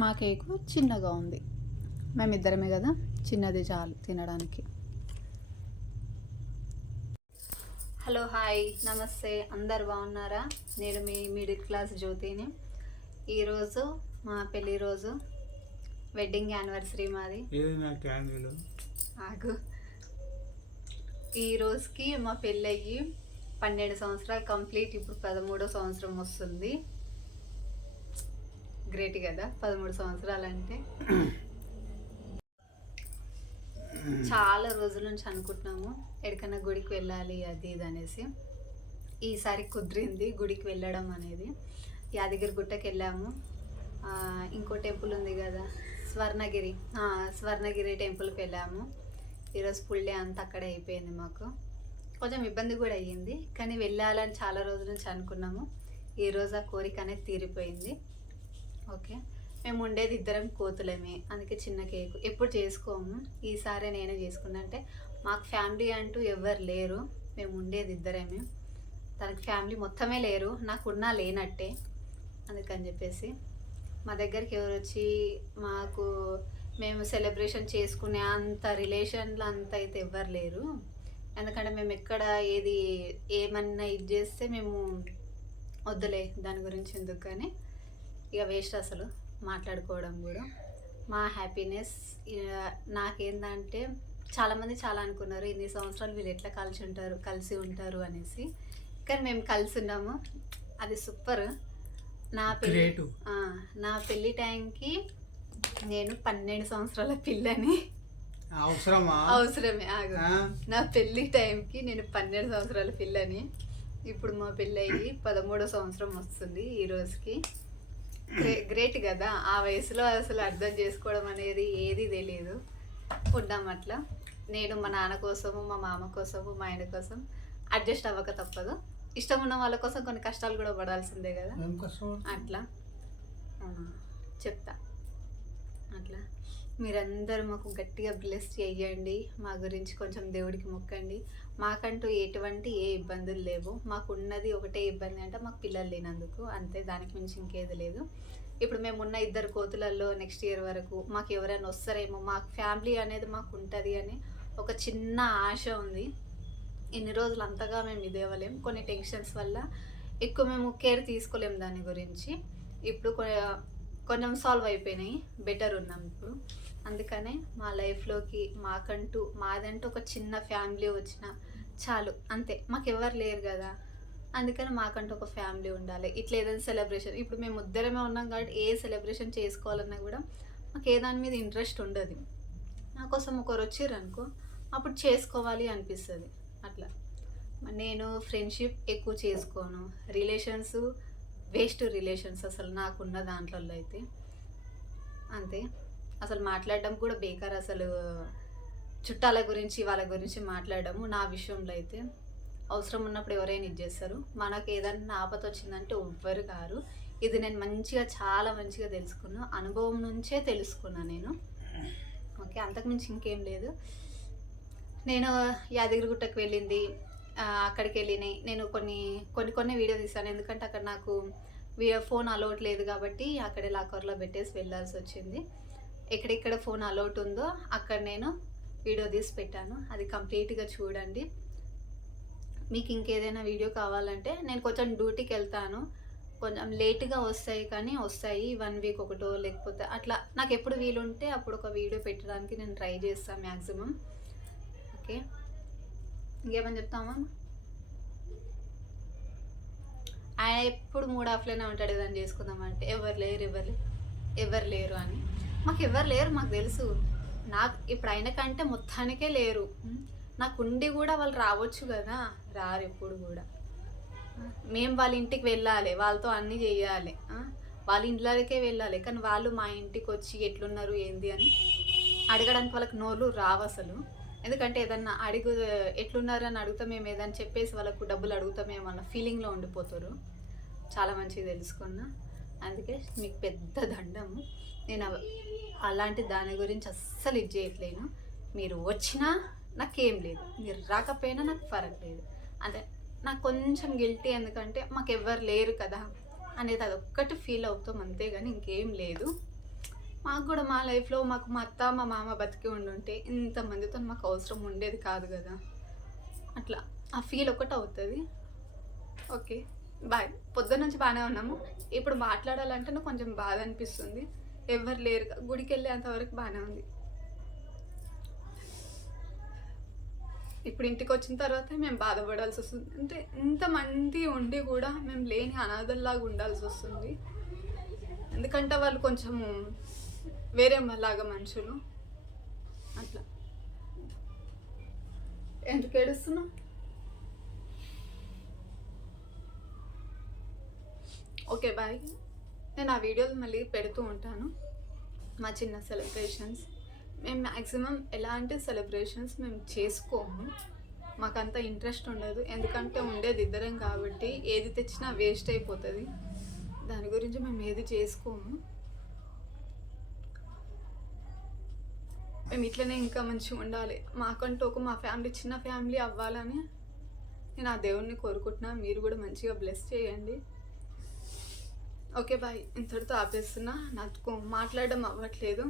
మా కేకు చిన్నగా ఉంది, మేమిద్దరమే కదా, చిన్నది చాలు తినడానికి. హలో, హాయ్, నమస్తే, అందరు బాగున్నారా? నేను మీ మిడిల్ క్లాస్ జ్యోతిని. ఈరోజు మా పెళ్ళి రోజు, వెడ్డింగ్ యానివర్సరీ మాది. ఆగు. ఈ రోజుకి మా పెళ్ళి అయ్యి 12 సంవత్సరాలు కంప్లీట్. ఇప్పుడు 13వ సంవత్సరం వస్తుంది. గ్రేట్ కదా, 13 సంవత్సరాలు అంటే. చాలా రోజుల నుంచి అనుకుంటున్నాము ఎక్కడికైనా గుడికి వెళ్ళాలి అది ఇది అనేసి. ఈసారి కుదిరింది గుడికి వెళ్ళడం అనేది. యాదగిరి గుట్టకి వెళ్ళాము. ఇంకో టెంపుల్ ఉంది కదా, స్వర్ణగిరి టెంపుల్కి వెళ్ళాము. ఈరోజు ఫుల్ డే అంతా అక్కడే అయిపోయింది. మాకు కొంచెం ఇబ్బంది కూడా అయ్యింది, కానీ వెళ్ళాలని చాలా రోజుల నుంచి అనుకున్నాము. ఈరోజు ఆ కోరిక అనేది తీరిపోయింది. ఓకే, మేము ఉండేది ఇద్దరం కోతులమే, అందుకే చిన్న కేకు ఎప్పుడు చేసుకోము. ఈసారి నేనే చేసుకున్నా. అంటే మాకు ఫ్యామిలీ అంటూ ఎవరు లేరు, మేము ఉండేది ఇద్దరమే. తనకి ఫ్యామిలీ మొత్తమే లేరు, నాకున్నా లేనట్టే. అందుకని చెప్పేసి మా దగ్గరికి ఎవరు వచ్చి మాకు మేము సెలబ్రేషన్ చేసుకునే అంత రిలేషన్లు అంత అయితే ఎవ్వరు లేరు. ఎందుకంటే మేము ఎక్కడ ఏది ఏమన్నా ఇది చేస్తే మేము వద్దులే దాని గురించి ఎందుకు, కానీ ఇక వేస్ట్ అసలు మాట్లాడుకోవడం కూడా. మా హ్యాపీనెస్ నాకేందంటే, చాలామంది చాలా అనుకున్నారు ఇన్ని సంవత్సరాలు వీళ్ళు ఎట్లా కలిసి ఉంటారు అనేసి. కానీ మేము కలిసి ఉన్నాము, అది సూపర్. నా పెళ్ళి టైంకి నేను 12 సంవత్సరాల పిల్లని. అవసరమే ఆగు. నా పెళ్ళి టైంకి నేను 12 సంవత్సరాల పిల్లని. ఇప్పుడు మా పెళ్ళి అయ్యి 13వ సంవత్సరం వస్తుంది ఈ రోజుకి. గ్రేట్ కదా. ఆ వయసులో అసలు అర్థం చేసుకోవడం అనేది ఏది తెలియదు. ఉన్నాం అట్లా. నేను మా నాన్న కోసము, మా మామ కోసము, మా ఆయన కోసం అడ్జస్ట్ అవ్వక తప్పదు. ఇష్టం ఉన్న వాళ్ళ కోసం కొన్ని కష్టాలు కూడా పడాల్సిందే కదా. అట్లా చెప్తా. అట్లా మీరందరూ మాకు గట్టిగా బ్లెస్ చేయండి. మా గురించి కొంచెం దేవుడికి మొక్కండి. మాకంటూ ఎటువంటి ఏ ఇబ్బందులు లేవు. మాకున్నది ఒకటే ఇబ్బంది అంటే మాకు పిల్లలు లేనందుకు, అంతే. దానికి మించి ఇంకేది లేదు. ఇప్పుడు మేము ఉన్న 2 కోతులలో నెక్స్ట్ ఇయర్ వరకు మాకు ఎవరైనా వస్తారేమో, మాకు ఫ్యామిలీ అనేది మాకు ఉంటుంది అని ఒక చిన్న ఆశ ఉంది. ఇన్ని రోజులు అంతగా మేము ఇది ఇవ్వలేం, కొన్ని టెన్షన్స్ వల్ల ఎక్కువ మేము కేర్ తీసుకోలేము దాని గురించి. ఇప్పుడు కొంచెం సాల్వ్ అయిపోయినాయి, బెటర్ ఉన్నాం ఇప్పుడు. అందుకనే మా లైఫ్లోకి మాదంటూ ఒక చిన్న ఫ్యామిలీ వచ్చిన చాలు, అంతే. మాకు ఎవరు లేరు కదా, అందుకని మాకంటూ ఒక ఫ్యామిలీ ఉండాలి. ఇట్లా ఏదైనా సెలబ్రేషన్, ఇప్పుడు మేము ఇద్దరమే ఉన్నాం కాబట్టి ఏ సెలబ్రేషన్ చేసుకోవాలన్నా కూడా మాకు ఏ దాని మీద ఇంట్రెస్ట్ ఉండదు. నా కోసం ఒకరు వచ్చిర్రనుకో అప్పుడు చేసుకోవాలి అనిపిస్తుంది. అట్లా నేను ఫ్రెండ్షిప్ ఎక్కువ చేసుకోను. రిలేషన్స్ వేస్ట్ రిలేషన్స్ అసలు నాకున్న దాంట్లలో అయితే అంతే. అసలు మాట్లాడడం కూడా బేకార్ అసలు. చుట్టాల గురించి వాళ్ళ గురించి మాట్లాడడము నా విషయంలో అయితే అవసరం ఉన్నప్పుడు ఎవరైనా ఇది చేస్తారు. మనకు ఏదన్నా ఆపద వచ్చిందంటే ఎవ్వరు కారు. ఇది నేను మంచిగా చాలా మంచిగా తెలుసుకున్నా. అనుభవం నుంచే తెలుసుకున్నా నేను. ఓకే. అంతకుమించి ఇంకేం లేదు. నేను యాదగిరిగుట్టకు వెళ్ళింది, అక్కడికి వెళ్ళినాయి నేను కొన్ని వీడియో తీశాను. ఎందుకంటే అక్కడ నాకు ఫోన్ అలౌట్ లేదు కాబట్టి అక్కడే లాకర్లో పెట్టేసి వెళ్ళాల్సి వచ్చింది. ఎక్కడెక్కడ ఫోన్ అలౌట్ ఉందో అక్కడ నేను వీడియో తీసి పెట్టాను. అది కంప్లీట్గా చూడండి. మీకు ఇంకేదైనా వీడియో కావాలంటే నేను కొంచెం డ్యూటీకి వెళ్తాను, కొంచెం లేట్గా వస్తాయి కానీ వస్తాయి. 1 వీక్ ఒకటో లేకపోతే అట్లా నాకు ఎప్పుడు వీలుంటే అప్పుడు ఒక వీడియో పెట్టడానికి నేను ట్రై చేస్తాను మ్యాక్సిమం. ఓకే. ఇంకేమని చెప్తామా? ఆయన ఎప్పుడు మూడ్ ఆఫ్లోనే ఉంటాడు ఏదైనా చేసుకుందామంటే. ఎవరు లేరు అని. మాకు ఎవరు లేరు మాకు తెలుసు. నాకు ఇప్పుడు ఆయన కంటే మొత్తానికే లేరు. నాకు ఉండి కూడా వాళ్ళు రావచ్చు కదా, రారు ఎప్పుడు కూడా. మేము వాళ్ళ ఇంటికి వెళ్ళాలి, వాళ్ళతో అన్నీ చెయ్యాలి, వాళ్ళ ఇంట్లోకే వెళ్ళాలి. కానీ వాళ్ళు మా ఇంటికి వచ్చి ఎట్లున్నారు ఏంది అని అడగడానికి వాళ్ళకి నోళ్ళు రావు అసలు. ఎందుకంటే ఏదన్నా ఎట్లున్నారు అని అడుగుతా మేము ఏదైనా చెప్పేసి వాళ్ళకు డబ్బులు అడుగుతామేమో అన్న ఫీలింగ్లో ఉండిపోతారు. చాలా మంచిగా తెలుసుకున్నా. అందుకే మీకు పెద్ద దండము. నేను అలాంటి దాని గురించి అస్సలు ఇది చేయట్లేను. మీరు వచ్చినా నాకేం లేదు, మీరు రాకపోయినా నాకు ఫరక్ లేదు. అంటే నాకు కొంచెం గిల్టీ, ఎందుకంటే మాకు ఎవ్వరు లేరు కదా అనేది అదొక్కటి ఫీల్ అవుతాం అంతేగాని ఇంకేం లేదు. మాకు కూడా మా లైఫ్లో మాకు మా అత్త మా మామ బతికి ఉండుంటే ఇంతమందితో మాకు అవసరం ఉండేది కాదు కదా. అట్లా ఆ ఫీల్ ఒకటి అవుతుంది. Okay bye. పొద్దున్న నుంచి బాగానే ఉన్నాము. ఇప్పుడు మాట్లాడాలంటే కొంచెం బాధ అనిపిస్తుంది. ఎవరు లేరు, గుడికి వెళ్ళేంతవరకు బాగానే ఉంది. ఇప్పుడు ఇంటికి వచ్చిన తర్వాత మేము బాధపడాల్సి వస్తుంది. అంటే ఇంతమంది ఉండి కూడా మేము లేని అనాథల్లాగా ఉండాల్సి వస్తుంది. ఎందుకంటే వాళ్ళు కొంచెము వేరే లాగా మనుషులు. అట్లా. ఎందుకు ఏడుస్తున్నావు? Okay bye. నేను ఆ వీడియోలు మళ్ళీ పెడుతూ ఉంటాను, మా చిన్న సెలబ్రేషన్స్. మేము మ్యాక్సిమం ఎలాంటి సెలబ్రేషన్స్ మేము చేసుకోము. మాకంత ఇంట్రెస్ట్ ఉండదు. ఎందుకంటే ఉండేది ఇద్దరం కాబట్టి ఏది తెచ్చినా వేస్ట్ అయిపోతుంది. దాని గురించి మేము ఏది చేసుకోము. మేము ఇట్లనే ఇంకా మంచిగా ఉండాలి. మాకంటూ మా ఫ్యామిలీ చిన్న ఫ్యామిలీ అవ్వాలని నేను ఆ దేవుణ్ణి కోరుకుంటున్నా. మీరు కూడా మంచిగా బ్లెస్ చేయండి. Okay bye. ఇంతటితో ఆపేస్తున్నా. నాకు మాట్లాడడం అవ్వట్లేదు.